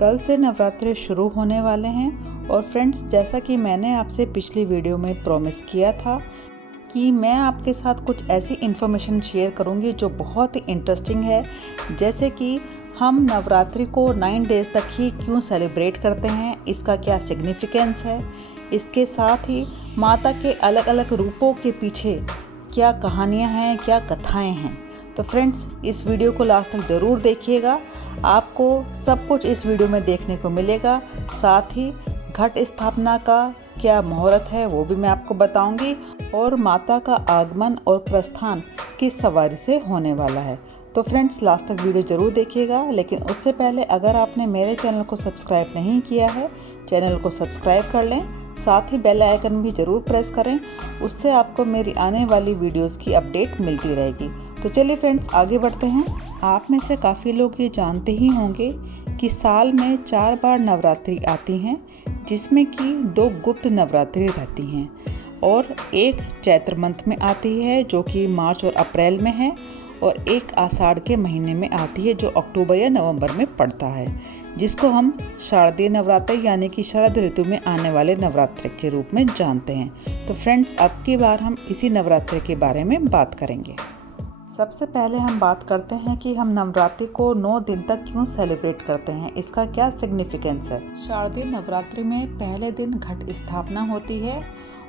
कल से नवरात्रि शुरू होने वाले हैं और फ्रेंड्स, जैसा कि मैंने आपसे पिछली वीडियो में प्रॉमिस किया था कि मैं आपके साथ कुछ ऐसी इन्फॉर्मेशन शेयर करूंगी जो बहुत ही इंटरेस्टिंग है। जैसे कि हम नवरात्रि को 9 डेज़ तक ही क्यों सेलिब्रेट करते हैं, इसका क्या सिग्निफिकेंस है, इसके साथ ही माता के अलग अलग रूपों के पीछे क्या कहानियाँ हैं, क्या कथाएँ हैं। तो फ्रेंड्स, इस वीडियो को लास्ट तक ज़रूर देखिएगा, आपको सब कुछ इस वीडियो में देखने को मिलेगा। साथ ही घट स्थापना का क्या मुहूर्त है वो भी मैं आपको बताऊंगी और माता का आगमन और प्रस्थान किस सवारी से होने वाला है। तो फ्रेंड्स, लास्ट तक वीडियो ज़रूर देखिएगा। लेकिन उससे पहले अगर आपने मेरे चैनल को सब्सक्राइब नहीं किया है, चैनल को सब्सक्राइब कर लें, साथ ही बेल आइकन भी ज़रूर प्रेस करें, उससे आपको मेरी आने वाली वीडियोस की अपडेट मिलती रहेगी। तो चलिए फ्रेंड्स, आगे बढ़ते हैं। आप में से काफ़ी लोग ये जानते ही होंगे कि साल में 4 बार नवरात्रि आती हैं, जिसमें कि 2 गुप्त नवरात्रि रहती हैं और एक चैत्र मंथ में आती है जो कि मार्च और अप्रैल में है, और एक आषाढ़ के महीने में आती है जो अक्टूबर या नवंबर में पड़ता है, जिसको हम शारदीय नवरात्र यानी कि शरद ऋतु में आने वाले नवरात्र के रूप में जानते हैं। तो फ्रेंड्स, अब की बार हम इसी नवरात्र के बारे में बात करेंगे। सबसे पहले हम बात करते हैं कि हम नवरात्रि को 9 दिन तक क्यों सेलिब्रेट करते हैं, इसका क्या सिग्निफिकेंस है। शारदीय नवरात्रि में पहले दिन घट स्थापना होती है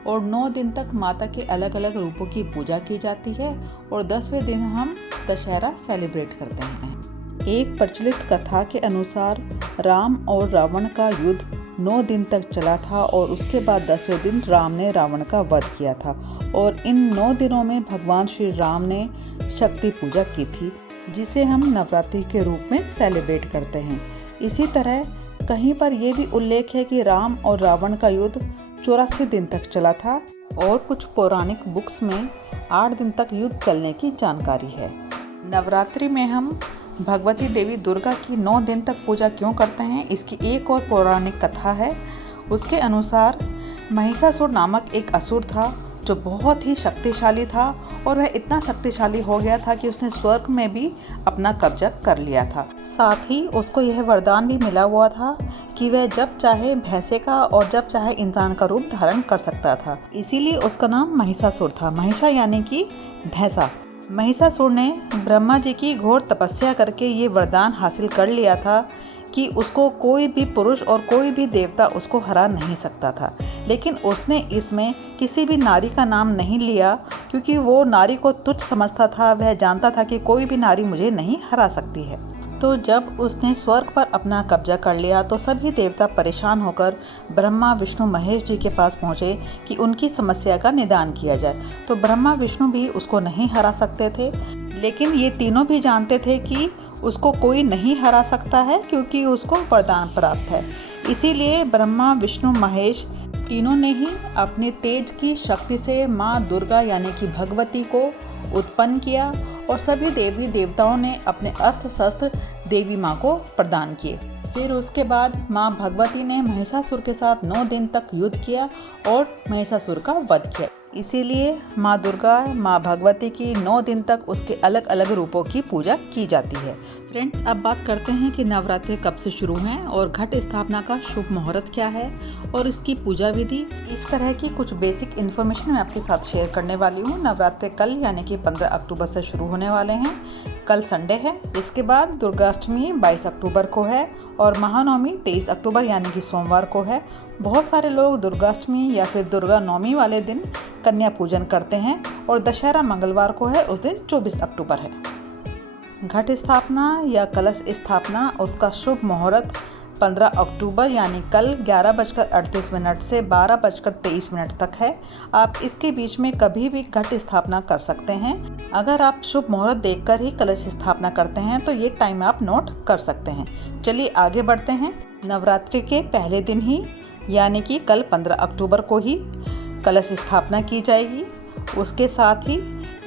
और 9 दिन तक माता के अलग अलग रूपों की पूजा की जाती है और 10वें दिन हम दशहरा सेलिब्रेट करते हैं। एक प्रचलित कथा के अनुसार राम और रावण का युद्ध 9 दिन तक चला था और उसके बाद 10वें दिन राम ने रावण का वध किया था और इन 9 दिनों में भगवान श्री राम ने शक्ति पूजा की थी, जिसे हम नवरात्रि के रूप में सेलिब्रेट करते हैं। इसी तरह कहीं पर यह भी उल्लेख है कि राम और रावण का युद्ध 84 दिन तक चला था और कुछ पौराणिक बुक्स में 8 दिन तक युद्ध चलने की जानकारी है। नवरात्रि में हम भगवती देवी दुर्गा की 9 दिन तक पूजा क्यों करते हैं, इसकी एक और पौराणिक कथा है। उसके अनुसार महिषासुर नामक एक असुर था जो बहुत ही शक्तिशाली था और वह इतना शक्तिशाली हो गया था कि उसने स्वर्ग में भी अपना कब्जा कर लिया था। साथ ही उसको यह वरदान भी मिला हुआ था कि वह जब चाहे भैंसे का और जब चाहे इंसान का रूप धारण कर सकता था। इसीलिए उसका नाम महिषासुर था। महिषा यानी कि भैंसा। महिषासुर ने ब्रह्मा जी की घोर तपस्या करके ये वरदान हासिल कर लिया था कि उसको कोई भी पुरुष और कोई भी देवता उसको हरा नहीं सकता था। लेकिन उसने इसमें किसी भी नारी का नाम नहीं लिया, क्योंकि वो नारी को तुच्छ समझता था। वह जानता था कि कोई भी नारी मुझे नहीं हरा सकती है। तो जब उसने स्वर्ग पर अपना कब्जा कर लिया तो सभी देवता परेशान होकर ब्रह्मा विष्णु महेश जी के पास पहुँचे कि उनकी समस्या का निदान किया जाए। तो ब्रह्मा विष्णु भी उसको नहीं हरा सकते थे, लेकिन ये तीनों भी जानते थे कि उसको कोई नहीं हरा सकता है क्योंकि उसको वरदान प्राप्त है। इसीलिए ब्रह्मा विष्णु महेश तीनों ने ही अपने तेज की शक्ति से माँ दुर्गा यानी कि भगवती को उत्पन्न किया और सभी देवी देवताओं ने अपने अस्त्र शस्त्र देवी माँ को प्रदान किए। फिर उसके बाद माँ भगवती ने महिषासुर के साथ 9 दिन तक युद्ध किया और महिषासुर का वध किया। इसीलिए माँ दुर्गा, माँ भगवती की 9 दिन तक उसके अलग अलग रूपों की पूजा की जाती है। फ्रेंड्स, अब बात करते हैं कि नवरात्रि कब से शुरू हैं और घट स्थापना का शुभ मुहूर्त क्या है और इसकी पूजा विधि। इस तरह की कुछ बेसिक इन्फॉर्मेशन मैं आपके साथ शेयर करने वाली हूँ। नवरात्रि कल यानी कि 15 अक्टूबर से शुरू होने वाले हैं। कल संडे है। इसके बाद दुर्गाष्टमी 22 अक्टूबर को है और महानवमी 23 अक्टूबर यानी कि सोमवार को है। बहुत सारे लोग दुर्गाष्टमी या फिर दुर्गा नवमी वाले दिन कन्या पूजन करते हैं और दशहरा मंगलवार को है, उस दिन 24 अक्टूबर है। घट स्थापना या कलश स्थापना, उसका शुभ मुहूर्त 15 अक्टूबर यानी कल 11:38 से 12:23 तक है। आप इसके बीच में कभी भी घट स्थापना कर सकते हैं। अगर आप शुभ मुहूर्त देखकर ही कलश स्थापना करते हैं तो ये टाइम आप नोट कर सकते हैं। चलिए आगे बढ़ते हैं। नवरात्रि के पहले दिन ही यानी कि कल 15 अक्टूबर को ही कलश स्थापना की जाएगी। उसके साथ ही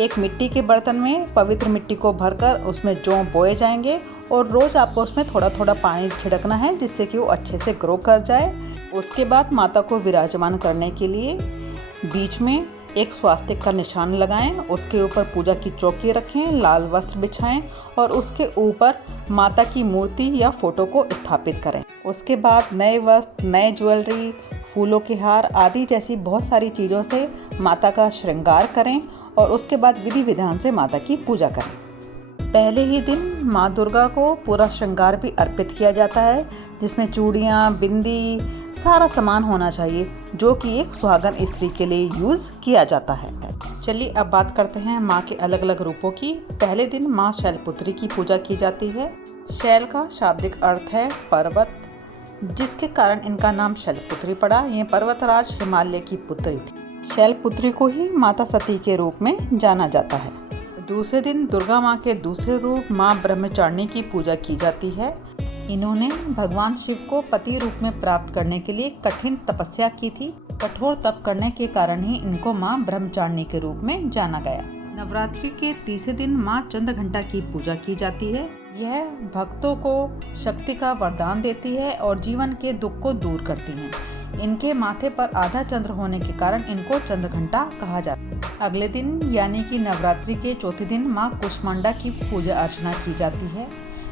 एक मिट्टी के बर्तन में पवित्र मिट्टी को भरकर उसमें जौ बोए जाएंगे और रोज़ आपको उसमें थोड़ा थोड़ा पानी छिड़कना है, जिससे कि वो अच्छे से ग्रो कर जाए। उसके बाद माता को विराजमान करने के लिए बीच में एक स्वास्तिक का निशान लगाएं, उसके ऊपर पूजा की चौकी रखें, लाल वस्त्र बिछाएं और उसके ऊपर माता की मूर्ति या फोटो को स्थापित करें। उसके बाद नए वस्त्र, नए ज्वेलरी, फूलों के हार आदि जैसी बहुत सारी चीज़ों से माता का श्रृंगार करें और उसके बाद विधि विधान से माता की पूजा करें। पहले ही दिन माँ दुर्गा को पूरा श्रृंगार भी अर्पित किया जाता है, जिसमें चूड़ियाँ, बिंदी, सारा सामान होना चाहिए जो कि एक सुहागन स्त्री के लिए यूज़ किया जाता है। चलिए अब बात करते हैं माँ के अलग अलग रूपों की। पहले दिन माँ शैलपुत्री की पूजा की जाती है। शैल का शाब्दिक अर्थ है पर्वत, जिसके कारण इनका नाम शैलपुत्री पड़ा। ये पर्वतराज हिमालय की पुत्री थी। शैलपुत्री को ही माता सती के रूप में जाना जाता है। दूसरे दिन दुर्गा माँ के दूसरे रूप माँ ब्रह्मचारिणी की पूजा की जाती है। इन्होंने भगवान शिव को पति रूप में प्राप्त करने के लिए कठिन तपस्या की थी। कठोर तप करने के कारण ही इनको माँ ब्रह्मचारिणी के रूप में जाना गया। नवरात्रि के तीसरे दिन माँ चंद्रघंटा की पूजा की जाती है। यह भक्तों को शक्ति का वरदान देती है और जीवन के दुख को दूर करती है। इनके माथे पर आधा चंद्र होने के कारण इनको चंद्रघंटा कहा जाता है। अगले दिन यानी कि नवरात्रि के चौथे दिन माँ कुष्मांडा की पूजा अर्चना की जाती है।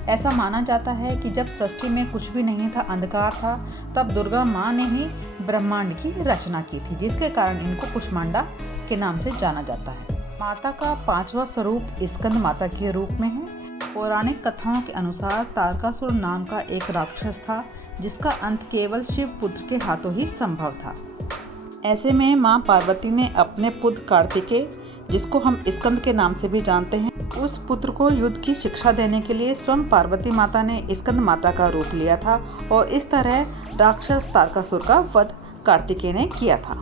ऐसा माना जाता है कि जब सृष्टि में कुछ भी नहीं था, अंधकार था, तब दुर्गा माँ ने ही ब्रह्मांड की रचना की थी, जिसके कारण इनको कुष्मांडा के नाम से जाना जाता है। माता का पांचवा स्वरूप स्कंद माता के रूप में है। पौराणिक कथाओं के अनुसार तारकासुर नाम का एक राक्षस था, जिसका अंत केवल शिव पुत्र के हाथों ही संभव था। ऐसे में माँ पार्वती ने अपने पुत्र कार्तिकेय, जिसको हम स्कंद के नाम से भी जानते हैं, उस पुत्र को युद्ध की शिक्षा देने के लिए स्वयं पार्वती माता ने स्कंद माता का रूप लिया था और इस तरह राक्षस तारकासुर का वध कार्तिकेय ने किया था।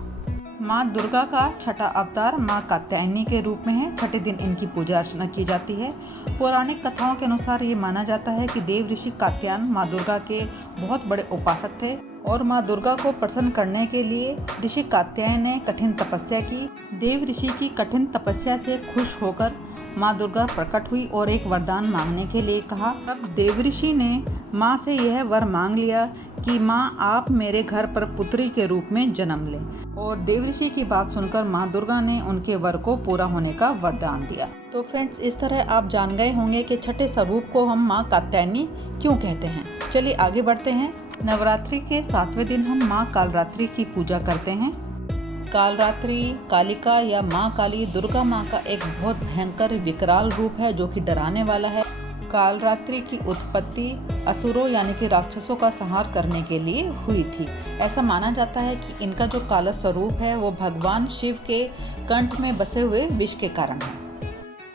माँ दुर्गा का छठा अवतार माँ कात्यायनी के रूप में है। छठे दिन इनकी पूजा अर्चना की जाती है। पौराणिक कथाओं के अनुसार ये माना जाता है कि देव ऋषि कात्यायन माँ दुर्गा के बहुत बड़े उपासक थे और माँ दुर्गा को प्रसन्न करने के लिए ऋषि कात्यायन ने कठिन तपस्या की। देव ऋषि की कठिन तपस्या से खुश होकर माँ दुर्गा प्रकट हुई और एक वरदान मांगने के लिए कहा। तब देव ऋषि ने माँ से यह वर मांग लिया कि माँ आप मेरे घर पर पुत्री के रूप में जन्म लें, और देव ऋषि की बात सुनकर माँ दुर्गा ने उनके वर को पूरा होने का वरदान दिया। तो फ्रेंड्स, इस तरह आप जान गए होंगे कि छठे स्वरूप को हम माँ कात्यायनी क्यों कहते हैं। चलिए आगे बढ़ते हैं। नवरात्रि के 7वें दिन हम माँ कालरात्रि की पूजा करते हैं। कालरात्रि, कालिका या माँ काली दुर्गा माँ का एक बहुत भयंकर विकराल रूप है जो कि डराने वाला है। कालरात्रि की उत्पत्ति असुरों यानी कि राक्षसों का संहार करने के लिए हुई थी। ऐसा माना जाता है कि इनका जो काला स्वरूप है वो भगवान शिव के कंठ में बसे हुए विष के कारण है।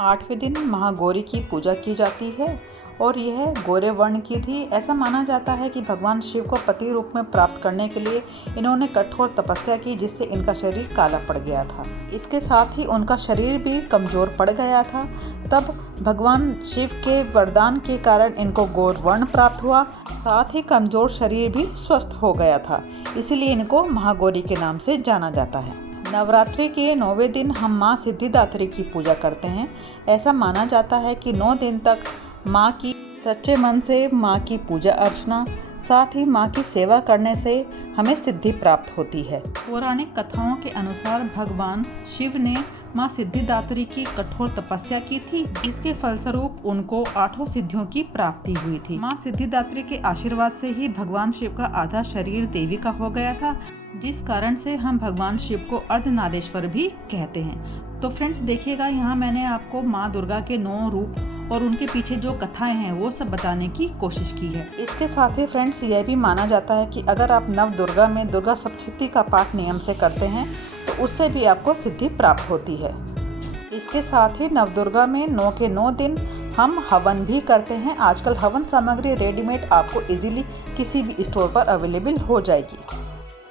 8वें दिन महागौरी की पूजा की जाती है और यह गोरे वर्ण की थी। ऐसा माना जाता है कि भगवान शिव को पति रूप में प्राप्त करने के लिए इन्होंने कठोर तपस्या की, जिससे इनका शरीर काला पड़ गया था। इसके साथ ही उनका शरीर भी कमजोर पड़ गया था। तब भगवान शिव के वरदान के कारण इनको गौर वर्ण प्राप्त हुआ, साथ ही कमजोर शरीर भी स्वस्थ हो गया था। इसीलिए इनको महागौरी के नाम से जाना जाता है। नवरात्रि के 9वें दिन हम माँ सिद्धिदात्री की पूजा करते हैं। ऐसा माना जाता है कि 9 दिन तक माँ की सच्चे मन से माँ की पूजा अर्चना, साथ ही माँ की सेवा करने से हमें सिद्धि प्राप्त होती है। पौराणिक कथाओं के अनुसार भगवान शिव ने माँ सिद्धिदात्री की कठोर तपस्या की थी, जिसके फलस्वरूप उनको 8 सिद्धियों की प्राप्ति हुई थी। माँ सिद्धिदात्री के आशीर्वाद से ही भगवान शिव का आधा शरीर देवी का हो गया था, जिस कारण से हम भगवान शिव को अर्धनारीश्वर भी कहते हैं। तो फ्रेंड्स देखिएगा, यहाँ मैंने आपको माँ दुर्गा के 9 रूप और उनके पीछे जो कथाएं हैं वो सब बताने की कोशिश की है। इसके साथ ही फ्रेंड्स यह भी माना जाता है कि अगर आप नव दुर्गा में दुर्गा सप्तशती का पाठ नियम से करते हैं तो उससे भी आपको सिद्धि प्राप्त होती है। इसके साथ ही नव दुर्गा में 9 के 9 दिन हम हवन भी करते हैं। आजकल हवन सामग्री रेडीमेड आपको इजीली किसी भी स्टोर पर अवेलेबल हो जाएगी।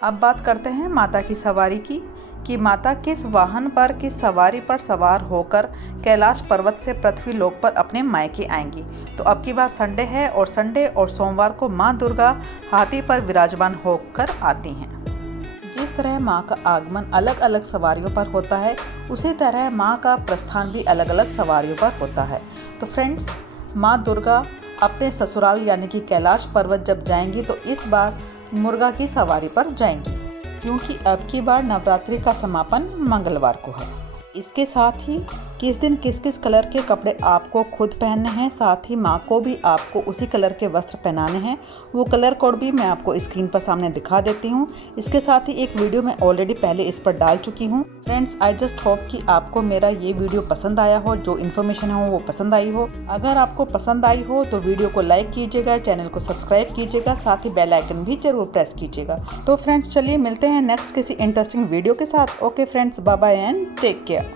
अब बात करते हैं माता की सवारी की, कि माता किस वाहन पर, किस सवारी पर सवार होकर कैलाश पर्वत से पृथ्वी लोक पर अपने मायके आएंगी। तो अब की बार संडे है और संडे और सोमवार को माँ दुर्गा हाथी पर विराजमान होकर आती हैं। जिस तरह माँ का आगमन अलग अलग सवारियों पर होता है, उसी तरह माँ का प्रस्थान भी अलग अलग सवारियों पर होता है। तो फ्रेंड्स, माँ दुर्गा अपने ससुराल यानी कि कैलाश पर्वत जब जाएंगी तो इस बार मुर्गा की सवारी पर जाएंगी। क्योंकि अब की बार नवरात्रि का समापन मंगलवार को है। इसके साथ ही किस दिन किस किस कलर के कपड़े आपको खुद पहनने हैं, साथ ही माँ को भी आपको उसी कलर के वस्त्र पहनाने हैं, वो कलर कोड भी मैं आपको स्क्रीन पर सामने दिखा देती हूँ। इसके साथ ही एक वीडियो मैं ऑलरेडी पहले इस पर डाल चुकी हूँ। फ्रेंड्स, आई जस्ट होप कि आपको मेरा ये वीडियो पसंद आया हो, जो इन्फॉर्मेशन हो वो पसंद आई हो। अगर आपको पसंद आई हो तो वीडियो को लाइक कीजिएगा, चैनल को सब्सक्राइब कीजिएगा, साथ ही बेल आइकन भी जरूर प्रेस कीजिएगा। तो फ्रेंड्स, चलिए मिलते हैं नेक्स्ट किसी इंटरेस्टिंग वीडियो के साथ। Okay friends, bye bye and take care.